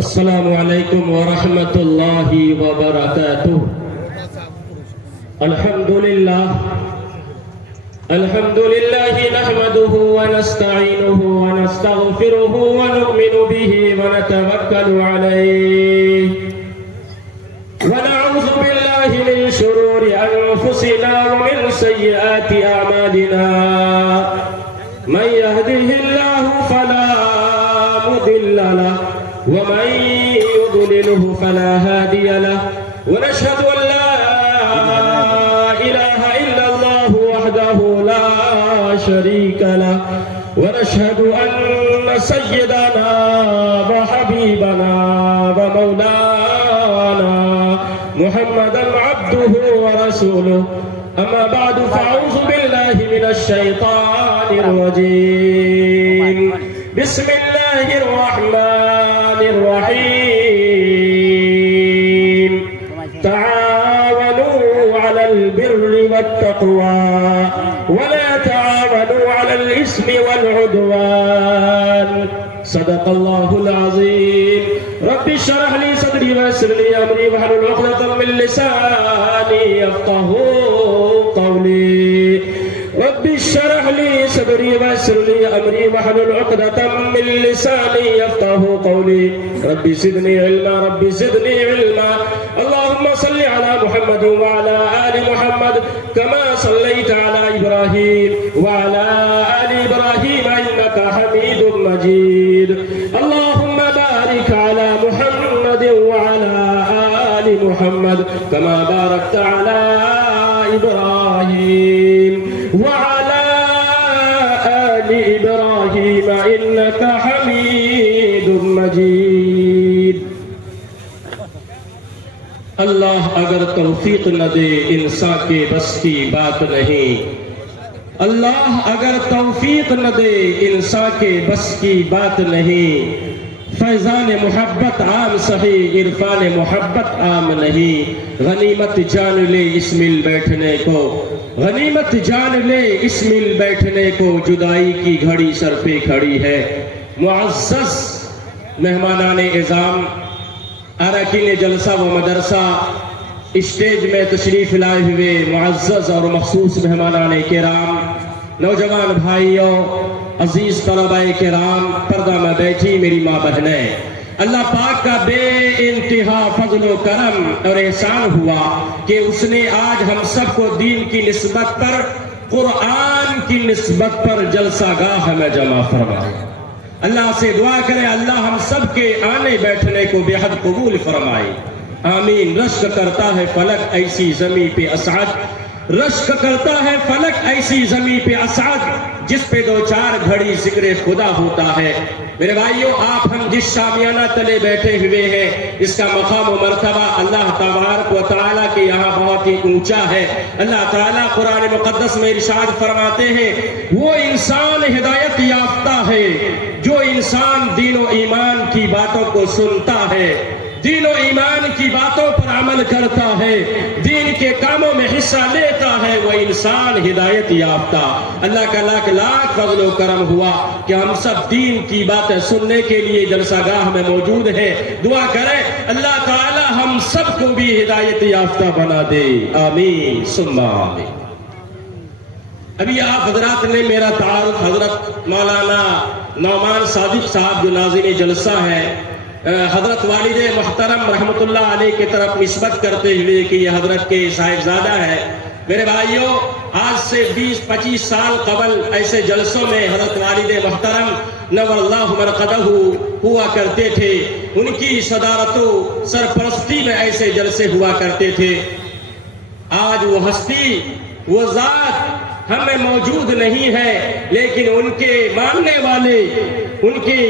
السلام علیکم ورحمۃ اللہ وبرکاتہ۔ الحمد للہ نحمده ونستعینه ونستغفره ونؤمن به ونتوکل علیہ ونعوذ باللہ من شرور انفسنا ومن سیئات اعمالنا من يهده الله فلا مضل له ومن يضلله فلا هادي له ونشهد أن لا إله إلا الله وحده لا شريك له ونشهد أن سيدنا وحبيبنا ومولانا محمدا عبده ورسوله أما بعد فأعوذ بالله من الشيطان الرجيم بسم الله الرحمن الرحيم تعاونوا على البر والتقوى ولا تعاونوا على الإثم والعدوان صدق الله العظيم رب اشرح لي صدري ويسر لي أمري واحلل عقدة من لساني يفقهوا قولي رب اشرح لي صدري ويسر لي امري واحلل عقدة من لساني يفقهوا قولي رب زدني علما رب زدني علما اللهم صل على محمد وعلى آل محمد كما صليت على إبراهيم وعلى آل إبراهيم إنك حميد مجيد اللهم بارك على محمد وعلى آل محمد كما باركت على إبراهيم وعلى آل إبراهيم إنك حميد مجيد۔ اللہ اگر توفیق نہ دے انسان کے بس کی بات نہیں، اللہ اگر توفیق نہ دے انسان کے بس کی بات نہیں، فیضان محبت عام صحیح عرفان محبت عام نہیں، غنیمت جان لے اس مل بیٹھنے کو، غنیمت جان لے اس مل بیٹھنے کو، جدائی کی گھڑی سر پہ کھڑی ہے۔ معزز مہمانان اعظام، اراکین جلسہ و مدرسہ، اسٹیج میں تشریف لائے ہوئے معزز اور مخصوص مہمانان کرام، نوجوان بھائیوں، عزیز طلباء کرام، پردہ میں بیٹھی میری ماں بہنیں، اللہ پاک کا بے انتہا فضل و کرم اور احسان ہوا کہ اس نے آج ہم سب کو دین کی نسبت پر، قرآن کی نسبت پر جلسہ گاہ میں جمع فرمایا۔ اللہ سے دعا کرے اللہ ہم سب کے آنے بیٹھنے کو بے حد قبول فرمائے، آمین۔ رشک کرتا ہے فلک ایسی زمین پہ اسعد، رشک کرتا ہے فلک ایسی زمین پہ اسعد، جس پہ دو چار گھڑی ذکر خدا ہوتا ہے۔ میرے بھائیوں، آپ ہم جس شامیانہ تلے بیٹھے ہوئے ہیں، اس کا مقام و مرتبہ اللہ تبارک و تعالیٰ کے یہاں بہت ہی اونچا ہے۔ اللہ تعالیٰ قرآن مقدس میں ارشاد فرماتے ہیں، وہ انسان ہدایت یافتہ ہے جو انسان دین و ایمان کی باتوں کو سنتا ہے، دین و ایمان کی باتوں پر عمل کرتا ہے، دین کے کاموں میں حصہ لیتا ہے، وہ انسان ہدایت یافتہ۔ اللہ کا لاکھ لاکھ فضل و کرم ہوا کہ ہم سب دین کی باتیں سننے کے لیے جلسہ گاہ میں موجود ہیں۔ دعا کریں اللہ تعالی ہم سب کو بھی ہدایت یافتہ بنا دے، آمین ثم آمین۔ ابھی آپ حضرات نے میرا تعارف حضرت مولانا نعمان صادق صاحب جو ناظرین جلسہ ہیں، حضرت والد محترم رحمت اللہ علیہ کی طرف نسبت کرتے ہوئے کہ یہ حضرت کے صاحبزادہ ہے۔ میرے بھائیوں، آج سے 20-25 سال قبل ایسے جلسوں میں حضرت والد محترم نور اللہ مرقدہ ہوا کرتے تھے، ان کی صدارت و سرپرستی میں ایسے جلسے ہوا کرتے تھے۔ آج وہ ہستی، وہ ذات ہمیں موجود نہیں ہے، لیکن ان کے ماننے والے، ان کی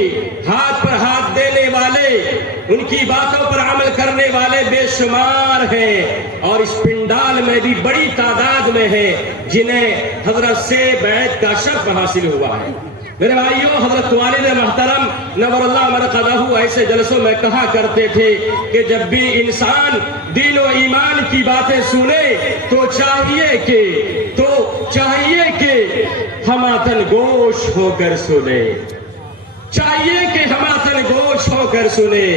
ہاتھ پر ہاتھ دینے والے، ان کی باتوں پر عمل کرنے والے بے شمار ہیں، اور اس پنڈال میں بھی بڑی تعداد میں ہیں جنہیں حضرت سے بیعت کا شرف حاصل ہوا ہے۔ میرے بھائیوں، حضرت والد محترم نور اللہ مرقدہ ایسے جلسوں میں کہا کرتے تھے کہ جب بھی انسان دین و ایمان کی باتیں سنے تو چاہیے کہ ہماتن گوش ہو کر سنے۔ چاہیے کہ ہماتن گوش ہو کر سنے.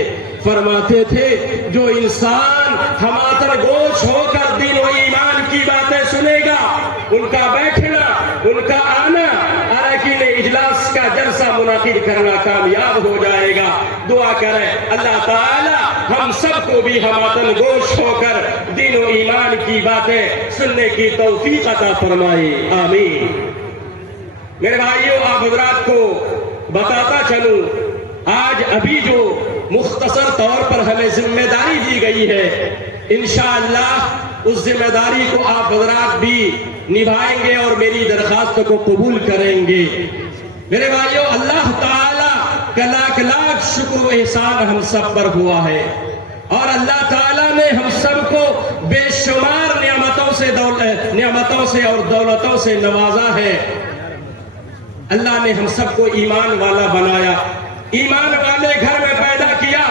فرماتے تھے جو انسان ہماتن گوش ہو کر دین و ایمان کی باتیں سنے گا، ان کا بیٹھنا، ان کا آنا، اراکین اجلاس کا جلسہ منعقد کرنا کامیاب ہو جائے گا. دعا کریں اللہ تعالی ہم سب کو بھی ہماتن گوش ہو کر دین و ایمان کی باتیں سننے کی توفیق عطا فرمائے. آمین. میرے بھائیوں، آپ حضرات کو بتاتا چلوں، آج ابھی جو مختصر طور پر ہمیں ذمہ داری دی گئی ہے، انشاءاللہ اس ذمہ داری کو آپ حضرات بھی نبھائیں گے اور میری درخواست کو قبول کریں گے. میرے بھائیوں، اللہ تعالیٰ کا لاکھ لاکھ شکر و احسان ہم سب پر ہوا ہے، اور اللہ تعالیٰ نے ہم سب کو بے شمار نعمتوں سے اور دولتوں سے نوازا ہے. اللہ نے ہم سب کو ایمان والا بنایا، ایمان والے گھر میں پیدا کیا.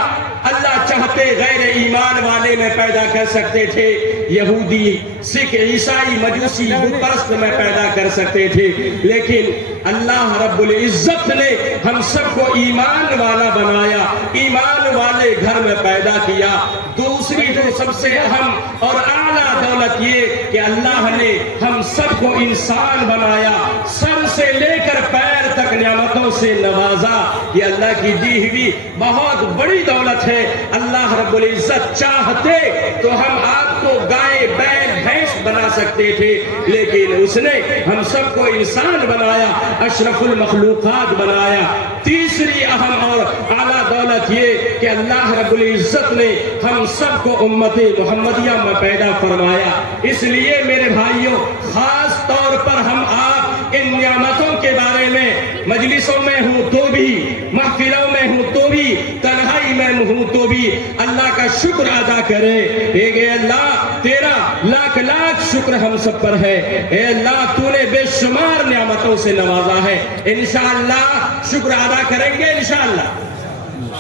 اللہ چاہتے غیر ایمان والے میں پیدا کر سکتے تھے، یہودی، سکھ، عیسائی، مجوسی، بت پرست میں پیدا کر سکتے تھے، لیکن اللہ رب العزت نے ہم سب کو ایمان والا بنایا، ایمان والے گھر میں پیدا کیا. دوسری جو سب سے اہم اور اعلیٰ دولت یہ کہ اللہ نے ہم سب کو انسان بنایا، سر سے لے کر پیر تک نعمتوں سے نوازا. یہ اللہ کی دی ہوئی بہت بڑی دولت ہے. اللہ رب العزت چاہتے تو ہم آپ کو گائے، بیل، بھینس بنا سکتے تھے، لیکن اس نے ہم سب کو انسان بنایا، اشرف المخلوقات بنایا. تیسری اہم اور اعلیٰ دولت یہ کہ اللہ رب العزت نے ہم سب کو امت محمدیہ میں پیدا فرمایا. اس لیے میرے بھائیوں، خاص طور پر ہم آپ ان نعمتوں کے بارے میں مجلسوں میں ہوں تو بھی، محفلوں میں ہوں تو بھی، تنہائی میں ہوں تو بھی اللہ کا شکر ادا کرے. اے اللہ تیرا لاکھ لاکھ شکر ہم سب پر ہے. اے اللہ تو نے بے شمار نعمتوں سے نوازا ہے. انشاءاللہ شکر ادا کریں گے انشاءاللہ.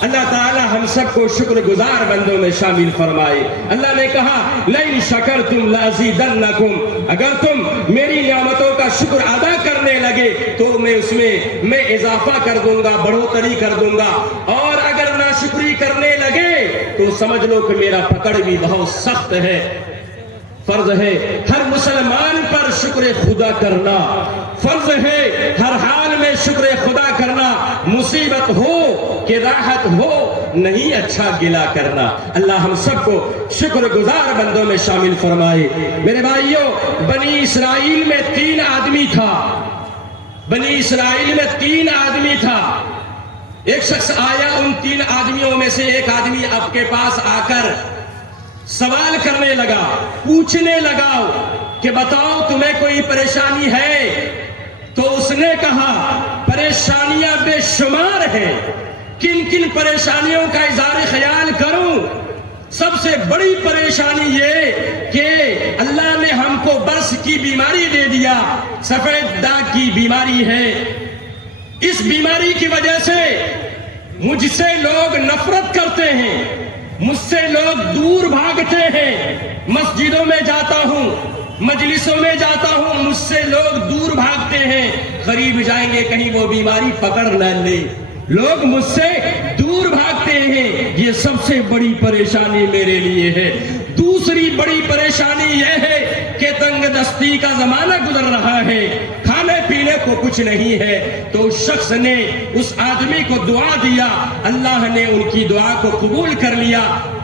اللہ تعالی ہم سب کو شکر گزار بندوں میں شامل فرمائے. اللہ نے کہا لئن شکرتم لازیدنکم، اگر تم میری نعمتوں کا شکر ادا کرنے لگے تو میں اس میں اضافہ کر دوں گا، بڑھوتری کر دوں گا. اور اگر ناشکری کرنے لگے تو سمجھ لو کہ میرا پکڑ بھی بہت سخت ہے. فرض ہے ہر مسلمان پر شکر خدا کرنا، فرض ہے ہر حال میں شکر خدا کرنا. مصیبت ہو کہ راحت ہو، نہیں اچھا گلا کرنا. اللہ ہم سب کو شکر گزار بندوں میں شامل فرمائے. میرے بھائیوں، بنی اسرائیل میں 3 آدمی تھا، بنی اسرائیل میں 3 آدمی تھا. ایک شخص آیا، ان 3 آدمیوں میں سے ایک آدمی آپ کے پاس آ کر سوال کرنے لگا، پوچھنے لگا کہ بتاؤ تمہیں کوئی پریشانی ہے؟ تو اس نے کہا پریشانیاں بے شمار ہیں. کن کن پریشانیوں کا اظہار خیال کروں؟ سب سے بڑی پریشانی یہ کہ اللہ نے ہم کو برس کی بیماری دے دیا، سفید داغ کی بیماری ہے. اس بیماری کی وجہ سے مجھ سے لوگ نفرت کرتے ہیں، مجھ سے لوگ دور بھاگتے ہیں. مسجدوں میں جاتا ہوں، مجلسوں میں جاتا ہوں، مجھ سے لوگ دور بھاگتے ہیں. قریب جائیں گے کہیں وہ بیماری پکڑ نہ لے، لوگ مجھ سے دور بھاگتے ہیں. یہ سب سے بڑی پریشانی میرے لیے ہے. دوسری بڑی پریشانی یہ ہے کہ تنگ دستی کا زمانہ گزر رہا ہے، کھانے پینے کو کچھ نہیں ہے. تو اس شخص نے اس آدمی کو دعا دیا، اللہ نے ان کی دعا کو قبول کر لیا.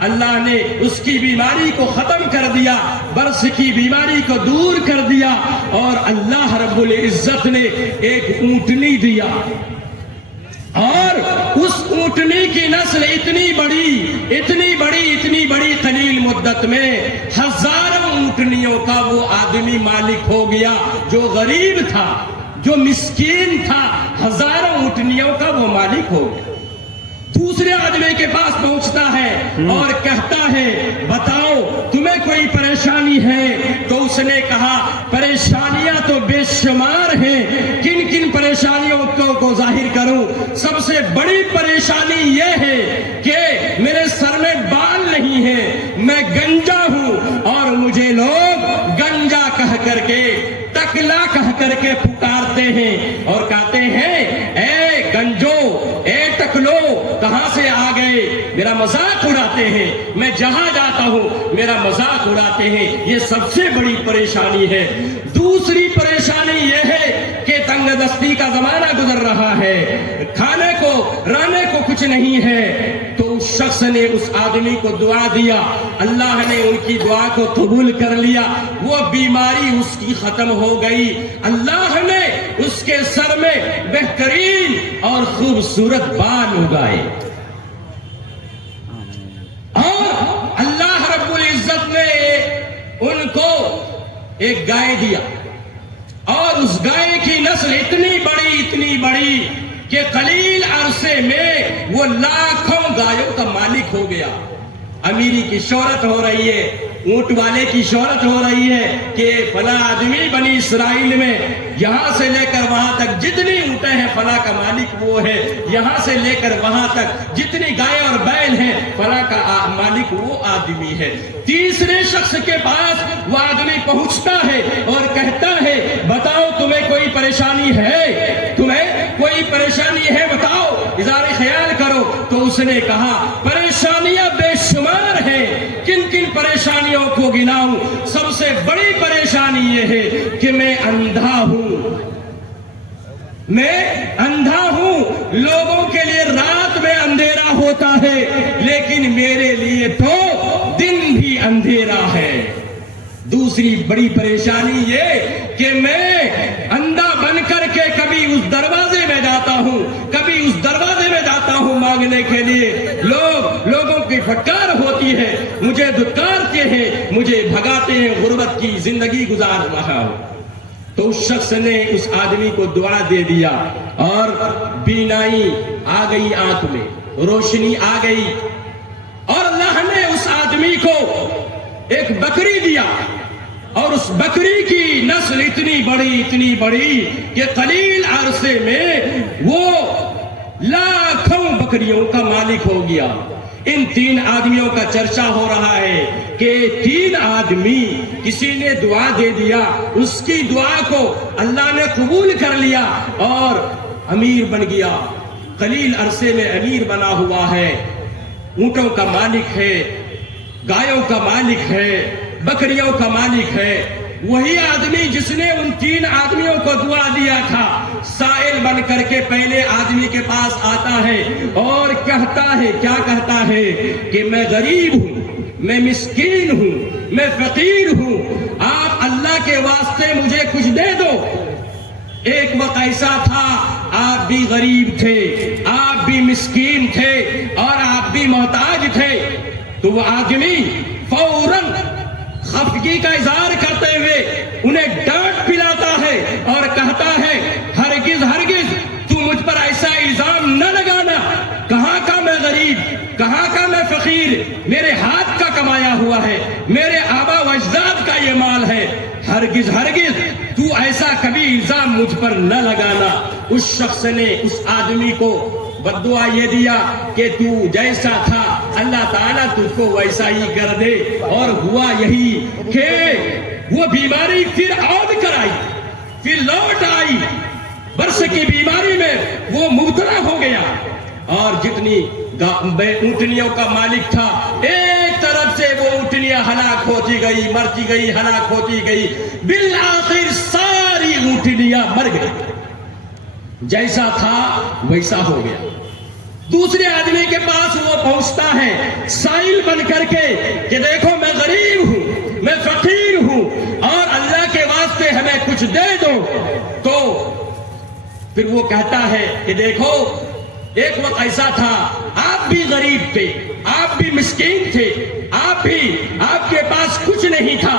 اللہ نے اس کی بیماری کو ختم کر دیا، برس کی بیماری کو دور کر دیا. اور اللہ رب العزت نے ایک اونٹنی دیا، اور اس اونٹنی کی نسل اتنی بڑی قلیل مدت میں ہزاروں اونٹنیوں کا وہ آدمی مالک ہو گیا جو غریب تھا، جو مسکین تھا. ہزاروں اونٹنیوں کا وہ مالک ہو گیا. دوسرے آدمی کے پاس پہنچتا ہے اور کہتا ہے بتاؤ تمہیں کوئی پریشانی ہے؟ تو اس نے کہا پریشانیاں تو بے شمار ہیں، کن کن پریشانیوں کو ظاہر کروں؟ سب سے بڑی پریشانی یہ ہے کہ میرے سر میں بال نہیں ہے، میں گنجا ہوں، اور مجھے لوگ گنجا کہہ کر کے، ٹکلا کہہ کر کے پکارتے ہیں اور کہتے ہیں اے گنجو، اے مذاق اڑاتے ہیں، میں جہاں جاتا ہوں میرا مذاق اڑاتے ہیں، یہ سب سے بڑی پریشانی ہے۔ دوسری پریشانی یہ ہے کہ تنگ دستی کا زمانہ گزر رہا ہے، کھانے کو رانے کو کچھ نہیں ہے، تو اس شخص نے اس آدمی کو دعا دیا، اللہ نے ان کی دعا کو قبول کر لیا، وہ بیماری اس کی ختم ہو گئی، اللہ نے اس کے سر میں بہترین اور خوبصورت بال اگائے، اور اللہ رب العزت نے ان کو ایک گائے دیا، اور اس گائے کی نسل اتنی بڑی کہ قلیل عرصے میں وہ لاکھوں گایوں کا مالک ہو گیا۔ امیری کی شہرت ہو رہی ہے، اونٹ والے کی شہرت ہو رہی ہے کہ فلاں آدمی بنی اسرائیل میں یہاں سے لے کر وہاں تک جتنی اونٹیں ہیں فلاں کا مالک وہ ہے، یہاں سے لے کر وہاں تک جتنی گائے اور بیل ہیں فلاں کا مالک وہ آدمی ہے۔ تیسرے شخص کے پاس وہ آدمی پہنچتا ہے اور کہتا ہے بتاؤ تمہیں کوئی پریشانی ہے، تمہیں کوئی پریشانی ہے بتاؤ، اظہار خیال کرو۔ تو اس نے کہا پریشانیاں بے شمار ہیں، کن کن پریشانیوں کو گناؤں؟ سب سے بڑی پریشانی یہ ہے کہ میں اندھا ہوں، لوگوں کے لیے رات میں اندھیرا ہوتا ہے لیکن میرے لیے تو دن بھی اندھیرا ہے۔ دوسری بڑی پریشانی یہ کہ میں اندھا بن کر کے کبھی اس دروازے میں جاتا ہوں، کبھی اس دروازے میں جاتا ہوں مانگنے کے لیے، لوگوں کی پھٹکار ہوتی ہے، مجھے دھتکارتے ہیں، مجھے بھگاتے ہیں، غربت کی زندگی گزار رہا ہوں۔ تو اس شخص نے اس آدمی کو دعا دے دیا اور بینائی آ گئی، آنکھ میں روشنی آ گئی، اور اللہ نے اس آدمی کو ایک بکری دیا، اور اس بکری کی نسل اتنی بڑی کہ قلیل عرصے میں وہ لاکھوں بکریوں کا مالک ہو گیا۔ ان تین آدمیوں کا چرچا ہو رہا ہے کہ تین آدمی کسی نے دعا دے دیا، اس کی دعا کو اللہ نے قبول کر لیا اور امیر بن گیا، قلیل عرصے میں امیر بنا ہوا ہے، اونٹوں کا مالک ہے، گایوں کا مالک ہے، بکریوں کا مالک ہے۔ وہی آدمی جس نے ان تین آدمیوں کو دعا دیا تھا، سائل بن کر کے پہلے آدمی کے پاس آتا ہے اور کہتا ہے، کیا کہتا ہے کہ میں غریب ہوں، میں مسکین ہوں، میں فقیر ہوں، آپ اللہ کے واسطے مجھے کچھ دے دو۔ ایک وقت ایسا تھا آپ بھی غریب تھے، آپ بھی مسکین تھے اور آپ بھی محتاج تھے، تو وہ آدمی فوراً خفگی کا اظہار کرتے ہوئے انہیں ڈانٹ پلاتا ہے اور کہتا ہے ہرگز تو مجھ پر ایسا الزام نہ لگانا، کہاں کا میں غریب، کہاں کا میں فقیر، میرے ہاتھ کا کمایا ہوا ہے، میرے آبا و اجداد کا یہ مال ہے، ہرگز تو ایسا کبھی الزام مجھ پر نہ لگانا۔ اس شخص نے اس آدمی کو بددعا یہ دیا کہ تو جیسا تھا اللہ تعالیٰ تجھ کو ویسا ہی کر دے، اور ہوا یہی کہ وہ بیماری پھر عود کر آئی، پھر لوٹ آئی، برس کی بیماری میں وہ مبتلا ہو گیا، اور جتنی اونٹنیوں کا مالک تھا ایک طرف سے وہ اونٹنیاں ہلاک ہوتی گئی، مرتی گئی، ہلاک ہوتی گئی، بالآخر ساری اونٹنیاں مر گئی، جیسا تھا ویسا ہو گیا۔ دوسرے آدمی کے پاس وہ پہنچتا ہے سائل بن کر کے کہ دیکھو میں غریب ہوں، میں فقیر ہوں اور اللہ کے واسطے ہمیں کچھ دے دو۔ تو پھر وہ کہتا ہے کہ دیکھو ایک وقت ایسا تھا آپ بھی غریب تھے، آپ بھی مسکین تھے، آپ کے پاس کچھ نہیں تھا۔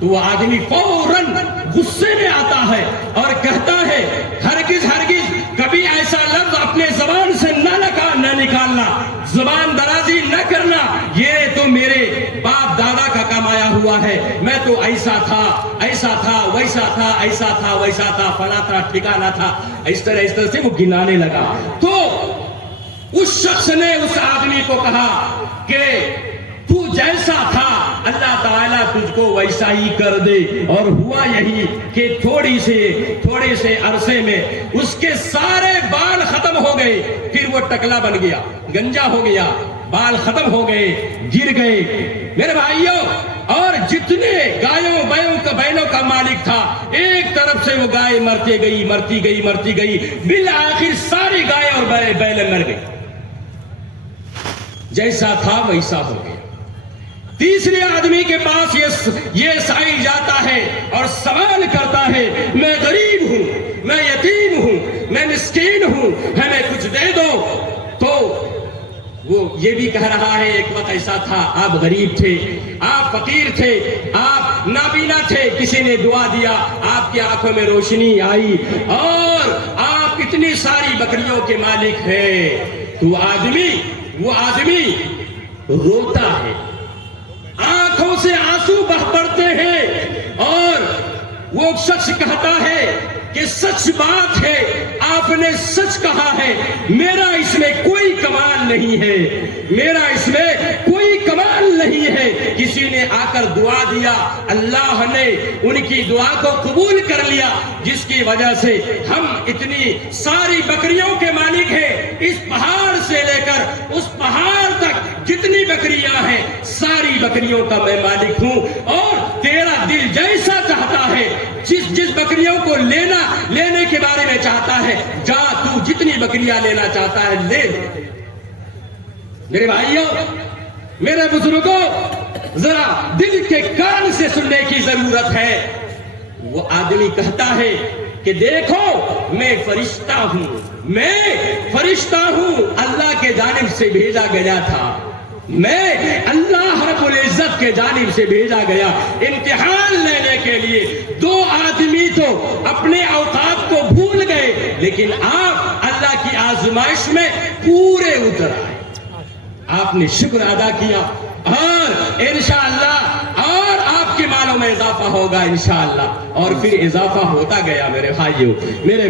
تو وہ آدمی فوراً غصے میں آتا ہے اور کہتا ہے ہرگز کبھی ایسا لفظ اپنے زبان سے نہ نکالنا، زبان درازی نہ کرنا، یہ تو میرے باپ دادا کا کمایا ہوا ہے، میں تو ایسا تھا ویسا تھا، ایسا تھا ویسا تھا، فلاں تھا ٹھکانا تھا، اس طرح سے وہ گنانے لگا۔ تو اس شخص نے اس آدمی کو کہا کہ تو جیسا تھا اللہ تعالیٰ تجھ کو ویسا ہی کر دے، اور ہوا یہی کہ تھوڑے سے عرصے میں اس کے سارے بال ختم ہو گئے، پھر وہ ٹکلا بن گیا، گنجا ہو گیا، بال ختم ہو گئے، گر گئے میرے بھائیوں۔ اور جتنے گایوں بیلوں کا مالک تھا، ایک طرف سے وہ گائے مرتی گئی، بالآخر ساری گائے اور بیل مر گئی، جیسا تھا ویسا ہو گیا۔ تیسرے آدمی کے پاس یہ سائل جاتا ہے اور سوال کرتا ہے، میں غریب ہوں، میں یتیم ہوں، میں مسکین ہوں، ہمیں کچھ دے دو۔ تو وہ یہ بھی کہہ رہا ہے، ایک وقت ایسا تھا آپ غریب تھے، آپ فقیر تھے، آپ نابینا تھے، کسی نے دعا دیا، آپ کی آنکھوں میں روشنی آئی اور آپ اتنی ساری بکریوں کے مالک ہیں۔ تو وہ آدمی روتا ہے، آنکھوں سے آنسو بہ پڑتے ہیں اور وہ شخص کہتا ہے کہ سچ بات ہے، آپ نے سچ کہا ہے، میرا اس میں کوئی کمال نہیں ہے، میرا اس میں کوئی کمال نہیں ہے۔ کسی نے آ کر دعا دیا، اللہ نے ان کی دعا کو قبول کر لیا، جس کی وجہ سے ہم اتنی ساری بکریوں کے مالک ہیں۔ اس پہاڑ سے لے کر اس پہاڑ تک جتنی بکریاں ہیں، ساری بکریوں کا میں مالک ہوں، اور تیرا دل جیسا چاہتا ہے، جس بکریوں کو لینے کے بارے میں چاہتا ہے، جا تو جتنی بکریاں لینا چاہتا ہے لے۔ میرے بھائیوں، میرے بزرگوں، ذرا دل کے کان سے سننے کی ضرورت ہے۔ وہ آدمی کہتا ہے کہ دیکھو میں فرشتہ ہوں، اللہ کے جانب سے بھیجا گیا تھا، میں اللہ رب العزت کے جانب سے بھیجا گیا امتحان لینے کے لیے۔ دو آدمی تو اپنے اوقات کو بھول گئے، لیکن آپ اللہ کی آزمائش میں پورے اتر آئے، آپ نے شکر ادا کیا، اور انشاءاللہ اور آپ کے مالوں میں اضافہ ہوگا انشاءاللہ، اور پھر اضافہ ہوتا گیا میرے بھائیوں، میرے